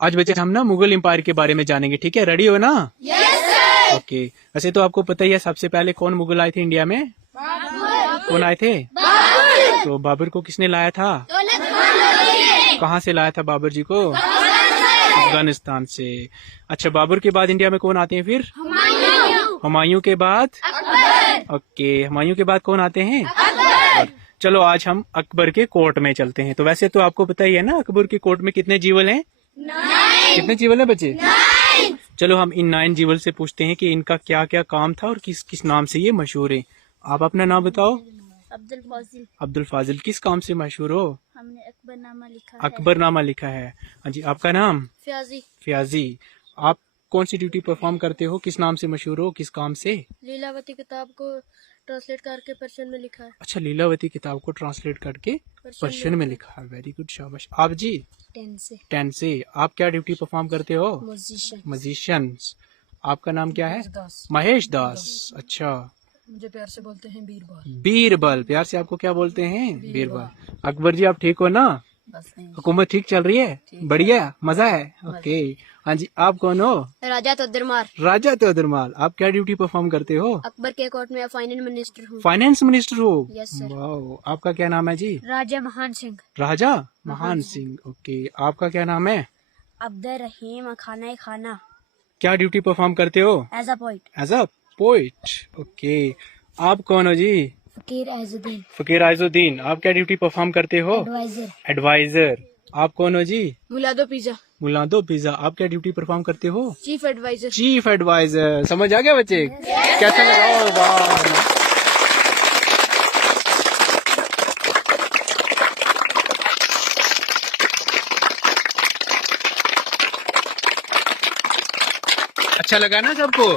आज बच्चे हम ना मुगल एम्पायर के बारे में जानेंगे, ठीक है? रेडी हो ना? Yes sir. ओके। वैसे तो आपको पता ही है सबसे पहले कौन मुगल आए थे इंडिया में? कौन आए थे? तो बाबर को किसने लाया था? कहाँ से लाया था बाबर जी को? अफगानिस्तान से। अच्छा, बाबर के बाद इंडिया में कौन आते हैं फिर? हुमायूं के बाद? ओके, हुमायूं के बाद कौन आते हैं? चलो आज हम अकबर के कोर्ट में चलते हैं। तो वैसे तो आपको पता ही है ना अकबर के कोर्ट में कितने जीवल हैं? 9। कितने जीवल हैं बच्चे? 9। चलो हम इन 9 जीवल से पूछते हैं कि इनका क्या क्या काम था और किस किस नाम से ये मशहूर है। आप अपना नाम बताओ। अब्दुल फाजिल। अब्दुल फाजिल। किस काम से मशहूर हो? हमने अकबरनामा लिखा है। अकबरनामा लिखा है। हाँ जी। आपका नाम? फ्याजी। फ्याजी। आप कौन सी ड्यूटी परफॉर्म करते हो? किस नाम से मशहूर हो? किस काम से? लीलावती किताब को ट्रांसलेट करके पर्शियन में लिखा है। अच्छा, लीलावती किताब को ट्रांसलेट करके पर्शियन में लिखा है। वेरी गुड, शाबाश। आप जी? 10 से। 10 से। आप क्या ड्यूटी परफॉर्म करते हो? म्यूजिशियन। मजिशियंस। आपका नाम क्या है? दास। महेश दास। अच्छा। मुझे प्यार से बोलते हैं बीरबल। बीरबल। प्यार से आपको क्या बोलते हैं? बीरबल। अकबर जी, आप ठीक हो ना? बस नहीं। हुकूमत ठीक चल रही है? बढ़िया, मजा है। ओके। हाँ जी। आप कौन हो? राजा तोदरमार। राजा तोदरमाल। आप क्या ड्यूटी परफॉर्म करते हो? अकबर के कोर्ट में फाइनेंस मिनिस्टर हूँ। फाइनेंस मिनिस्टर हो? Yes sir. वाह। आपका क्या नाम है जी? राजा महान सिंह। राजा महान सिंह। ओके। आपका क्या नाम है? अब्दुल रहीम खाना खाना। क्या ड्यूटी परफॉर्म करते हो? As a poet. As a poet. Okay. आप कौन हो जी? फकीर एजुद्दीन। फकीर आइजुद्दीन। आप क्या ड्यूटी परफॉर्म करते हो? एडवाइजर। एडवाइजर। आप कौन हो जी? मुलादो पिज्जा। मुलादो पिज्जा। आप क्या ड्यूटी परफॉर्म करते हो? Chief adviser. Chief adviser. समझ आ गया बच्चे? कैसा लगा? ओह, वाह। अच्छा लगा ना सबको?